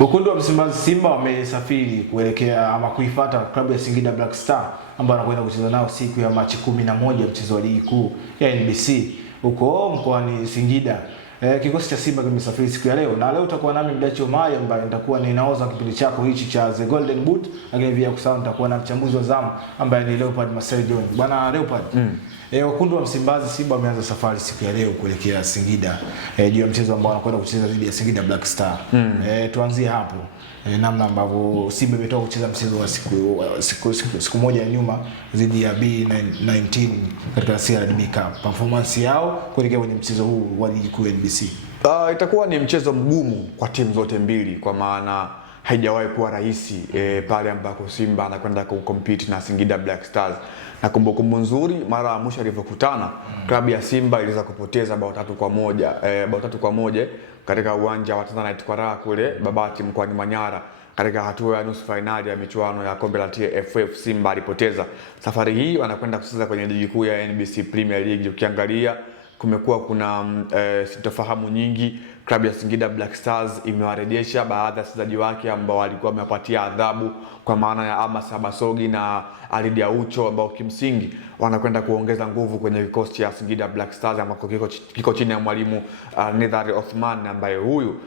Wekundu wa Msimbazi Simba wamesafiri kuelekea ama kuifuata klabu ya Singida Black Star ambayo anakwenda kucheza nao siku ya Machi 11 mchezo wa ligi kuu ya NBC huko mkoani Singida. Kikosi cha Simba kimesafiri siku ya leo na leo utakuwa nami Mdachi Omari ambaye nitakuwa ninaoza kipindi chako hichi cha The Golden Boot, lakini pia kusahau nitakuwa na mchambuzi wa zamu ambaye ni Leopard Marcel John. Bwana Leopard. Wekundu wa Msimbazi Simba wameanza safari siku ya leo kuelekea Singida juu ya mchezo ambao wanakwenda kucheza dhidi ya Singida Black Star. Tuanzie hapo. Namna ambavyo Simba imetoka kucheza mchezo wa siku moja ya nyuma dhidi ya B19 katika CRDB Cup. Performance yao kuelekea kwenye mchezo huu wa ligi kuu ya NBC. Itakuwa ni mchezo mgumu kwa timu zote mbili kwa maana haijawahi kuwa rahisi pale ambako Simba anakwenda kucompete na Singida Black Stars. Na kumbukumbu nzuri mara ya mwisho alivyokutana klabu ya Simba iliweza kupoteza bao 3-1 katika uwanja wa Tanzanite kwa raha kule Babati mkoani Manyara katika hatua ya nusu finali ya michuano ya kombe la TFF. Simba alipoteza. Safari hii wanakwenda kucheza kwenye ligi kuu ya NBC Premier League. Ukiangalia kumekuwa kuna sintofahamu nyingi. Klabu ya Singida Black Stars imewarejesha baadhi ya wachezaji wake ambao walikuwa wamepatia adhabu kwa maana ya Amos Abasogi na Alidi Aucho ambao kimsingi wanakwenda kuongeza nguvu kwenye kikosi cha Singida Black Stars ambako kiko chini ya mwalimu Nidhari Othman ambaye huyu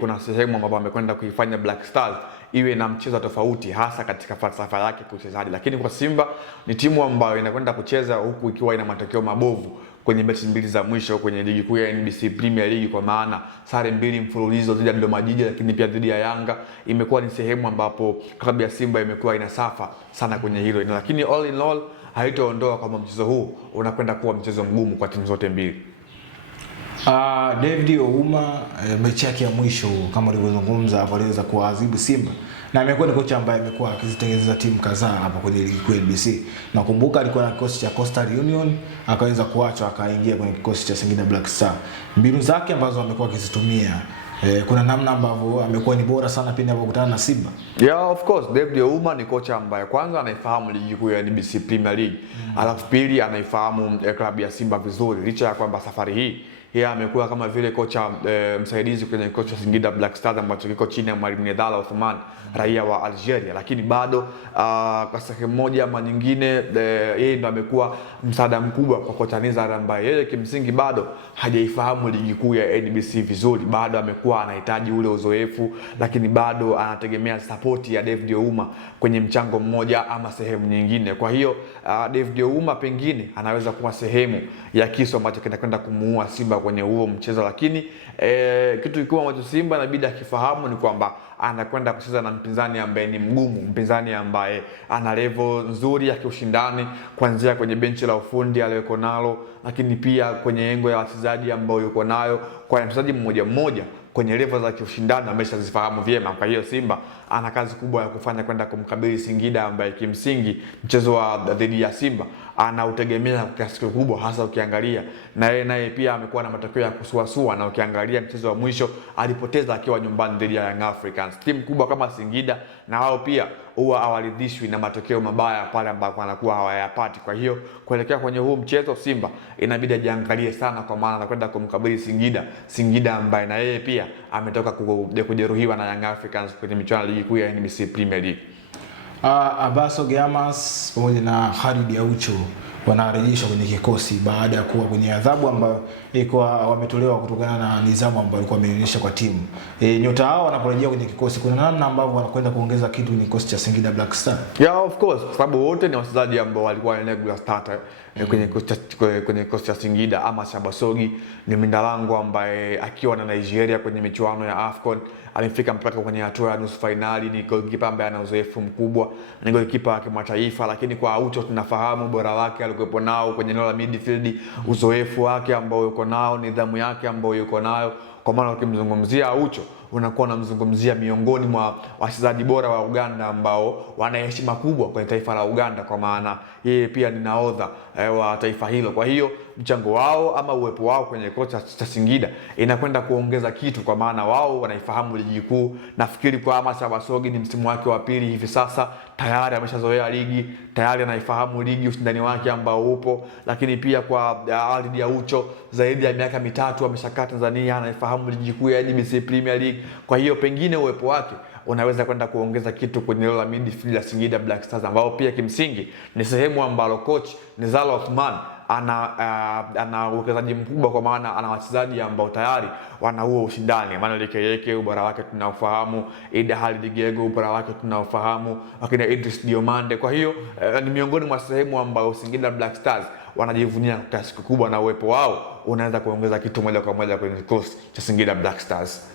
kuna sehemu ambapo amekwenda kuifanya Black Stars iwe na mchezo tofauti hasa katika falsafa yake kuchezaji. Lakini kwa Simba ni timu ambayo inakwenda kucheza huku ikiwa ina matokeo mabovu kwenye mechi mbili za mwisho kwenye ligi kuu ya NBC Premier League, kwa maana sare mbili mfululizo dhidi ya Dodoma Jiji lakini pia dhidi ya Yanga. Imekuwa ni sehemu ambapo klabu ya Simba imekuwa inasafa sana kwenye hilo, lakini all in all haitaondoa kwamba mchezo huu unakwenda kuwa mchezo mgumu kwa timu zote mbili. David Ouma mechi yake ya mwisho kama ulivyozungumza hapo aliweza kuadhibu Simba na amekuwa ni kocha ambaye amekuwa akizitengeneza timu kadhaa hapa kwenye ligi kuu ya NBC. Nakumbuka alikuwa na kikosi cha Coastal Union akaweza kuachwa akaingia kwenye kikosi cha Singida Black Star. Mbinu zake ambazo amekuwa akizitumia kuna namna ambavyo amekuwa ni bora sana pindi anapokutana na Simba. Yeah, of course David Ouma ni kocha ambaye kwanza anaifahamu ligi kuu ya NBC Premier League. Alafu pili anaifahamu klabu ya Simba vizuri, licha ya kwamba safari hii yeye amekuwa kama vile kocha msaidizi kwenye kocha Singida Black Stars ambacho kiko chini ya mwalimu Nidhari Othman raia wa Algeria, lakini bado kwa sehemu moja ama nyingine yeye ndo amekuwa msaada mkubwa kwa kocha Nidhari ambaye yeye kimsingi bado hajaifahamu ligi kuu ya NBC vizuri, bado amekuwa anahitaji ule uzoefu, lakini bado anategemea support ya David Ouma kwenye mchango mmoja ama sehemu nyingine. Kwa hiyo David Ouma pengine anaweza kuwa sehemu ya kisu ambacho kinakwenda kumuua Simba kwenye huo mchezo, lakini kitu kikubwa ambacho Simba inabidi akifahamu ni kwamba anakwenda kucheza na mpinzani ambaye ni mgumu, mpinzani ambaye ana level nzuri ya kiushindani kuanzia kwenye benchi la ufundi aliyoko nalo, lakini pia kwenye engo ya wachezaji ambao yuko nayo, kwa mchezaji mmoja mmoja kwenye level za kiushindani ameshazifahamu vyema. Kwa hiyo Simba ana kazi kubwa ya kufanya kwenda kumkabili Singida ambaye kimsingi mchezo wa dhidi ya Simba anautegemea kwa kiasi kikubwa, hasa ukiangalia naye pia amekuwa na matokeo ya kusuasua, na ukiangalia mchezo wa mwisho alipoteza akiwa nyumbani dhidi ya Young Africans. Timu kubwa kama Singida na wao pia huwa hawaridhishwi na matokeo mabaya pale ambapo anakuwa hawayapati. Kwa hiyo kuelekea kwenye huu mchezo Simba inabidi ajiangalie sana, kwa maana anakwenda kumkabili Singida ambaye na yeye pia ametoka kujeruhiwa na Young Africans kwenye michuano ya ligi kuu ya NBC Premier League. Abasogi Amos pamoja na Khalid Aucho wanarejeshwa kwenye kikosi baada ya kuwa kwenye adhabu ambayo ilikuwa wametolewa kutokana na nidhamu ambayo ilikuwa imeonyesha kwa timu. Nyota hao wanaporejea kwenye kikosi kuna namna ambavyo wanakwenda kuongeza kitu kwenye kikosi cha Singida Black Star. Yeah, of course, kwa sababu wote ni wachezaji ambao walikuwa regular starter kwenye kikosi cha Singida. Ama Abasogi ni Mindalango ambaye akiwa na Nigeria kwenye michuano ya AFCON amefika mpaka kwenye hatua ya nusu finali. Ni goalkeeper ambaye ana uzoefu mkubwa, ni goalkeeper wa kimataifa. Lakini kwa Aucho tunafahamu bora wake alikuwepo nao kwenye eneo la midfield, uzoefu wake ambao yuko nao, nidhamu yake ambayo yuko nayo. Kwa maana ukimzungumzia Aucho unakuwa unamzungumzia miongoni mwa wachezaji bora wa Uganda ambao wana heshima kubwa kwenye taifa la Uganda, kwa maana yeye pia ni nahodha wa taifa hilo. Kwa hiyo mchango wao ama uwepo wao kwenye kocha cha Singida inakwenda kuongeza kitu, kwa maana wao wanaifahamu ligi kuu. Nafikiri kwa Amos Abasogi ni msimu wake wa pili hivi sasa, tayari ameshazoea ligi, tayari anaifahamu ligi, ushindani wake ambao upo. Lakini pia kwa Khalid Aucho zaidi ya miaka 3 ameshakaa Tanzania, anaifahamu ligi kuu ya NBC Premier League. Kwa hiyo pengine uwepo wake unaweza kwenda kuongeza kitu kwenye eneo la midfield la Singida Black Stars, ambao pia kimsingi ni sehemu ambalo coach Nizar Othman ana uwekezaji mkubwa, kwa maana ana wachezaji ambao tayari wana huo ushindani. Maana Keyeke ubora wake tunaofahamu, Ida Halid Diego ubora wake tunaofahamu, lakini Idris Diomande. Kwa hiyo ni miongoni mwa sehemu ambao Singida Black Stars wanajivunia kwa kiasi kikubwa, na uwepo wao unaweza kuongeza kitu moja kwa moja kwenye kikosi cha Singida Black Stars.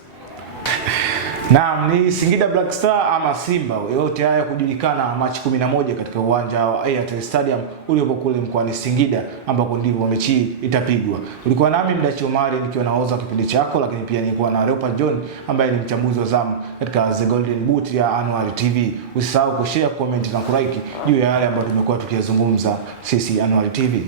Naam, ni Singida Black Star ama Simba, yote haya kujulikana Machi 11 katika uwanja wa Airtel Stadium uliopo kule mkoani Singida, ambako ndipo mechi itapigwa. Ulikuwa nami Mdachi Omari nikiwa naoza kipindi chako, lakini pia nilikuwa na Leopard John ambaye ni mchambuzi wa zamu katika The Golden Boot ya Annual TV. Usisahau kushare, comment na kulike juu ya yale ambayo tumekuwa tukiyazungumza sisi Annual TV.